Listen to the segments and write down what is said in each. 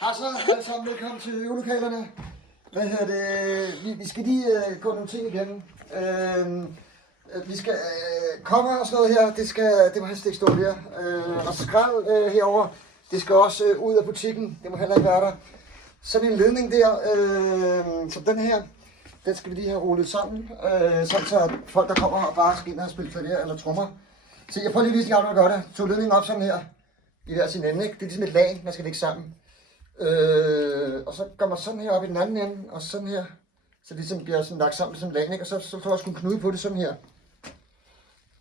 Hej så, alle sammen, velkommen til øvelokalerne. Hvad hedder det? Vi skal lige gå nogle ting igennem. Vi skal komme og sådan noget her, det må helst ikke stå der. Og skrald herover, det skal også ud af butikken, det må heller ikke være der. Sådan en ledning der, som den her, den skal vi lige have rullet sammen, sådan så folk der kommer og bare skal ind og spille klaver eller trommer. Så jeg prøver lige at vise jer, hvordan man gør det. Tog ledningen op sådan her, i hver sin ende, ikke? Det er ligesom et lag, man skal lægge sammen. Og så går man sådan her op i den anden ende, og sådan her, så det ligesom bliver sådan lagt sammen som lag, ikke? Og så får jeg også kunne knude på det sådan her.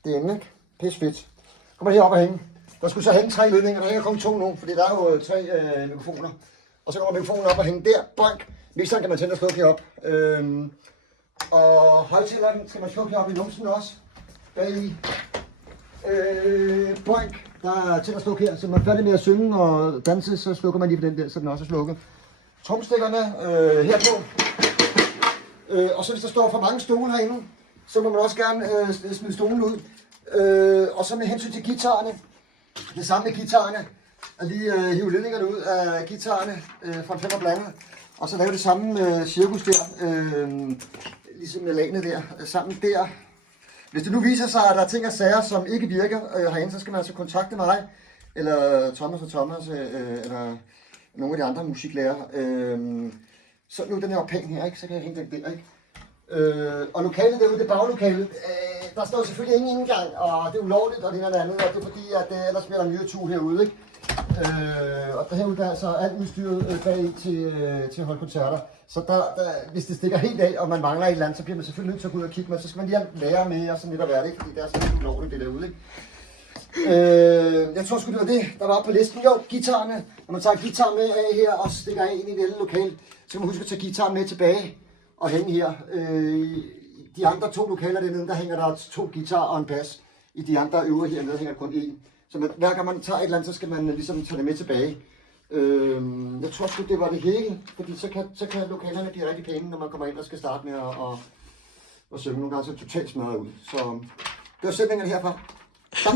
Det ende, ikke? Pisse fedt. Kommer herop og hænge. Der skulle så hænge 3 ledninger, der hænger kun 2 nu, fordi der er jo 3 mikrofoner. Og så kommer mikrofonen op og hænge der, boink. Mixeren kan man tænde og slukke herop. Og højtaleren skal man slukke herop i numsen også. Bagi. Boink. Der er til at slukke her, så man er færdig med at synge og danse, så slukker man lige på den der, så den også er slukket. Tromstikkerne herpå. Og så hvis der står for mange stole herinde, så må man også gerne smide stolen ud. Og så med hensyn til guitarerne, det samme med guitarerne, at lige hive ledningerne ud af guitarerne fra en 5 blandet. Og så lave det samme cirkus der, ligesom med lagene der, sammen der. Hvis det nu viser sig, at der er ting og sager, som ikke virker herinde, så skal man altså kontakte mig, eller Thomas og Thomas, eller nogle af de andre musiklærer. Så nu den her pæn her, ikke? Så kan jeg hænge den der, ikke? Og lokalet derude, det baglokalet, der står selvfølgelig ingen indgang, og det er ulovligt, og det er noget andet, og det er fordi, at ellers bliver der en tur herude, ikke? Og der herude der er så alt udstyret bag til at holde koncerter. Så hvis det stikker helt af, og man mangler et eller andet, så bliver man selvfølgelig nødt til at gå ud og kigge med. Så skal man lige have lære med og sådan lidt at være det, ikke? Fordi det er sådan ulovligt det derude, ikke? Jeg tror sgu det var det, der var på listen. Jo, guitarerne. Når man tager guitar med af her og stikker af ind i det lille lokale, så kan man huske at tage guitaren med tilbage og hænge her. De andre 2 lokaler dernede, der hænger der 2 guitarer og en bas. I de andre øvrige hernede hænger der kun 1. Så hver gang man tager et eller andet, så skal man ligesom tage det med tilbage. Jeg tror sgu, det var det hele, fordi så kan lokalerne blive rigtig pæne, når man kommer ind og skal starte med at synge. Nogle gange så totalt smadret ud. Så det var sætningerne herfra. Tak.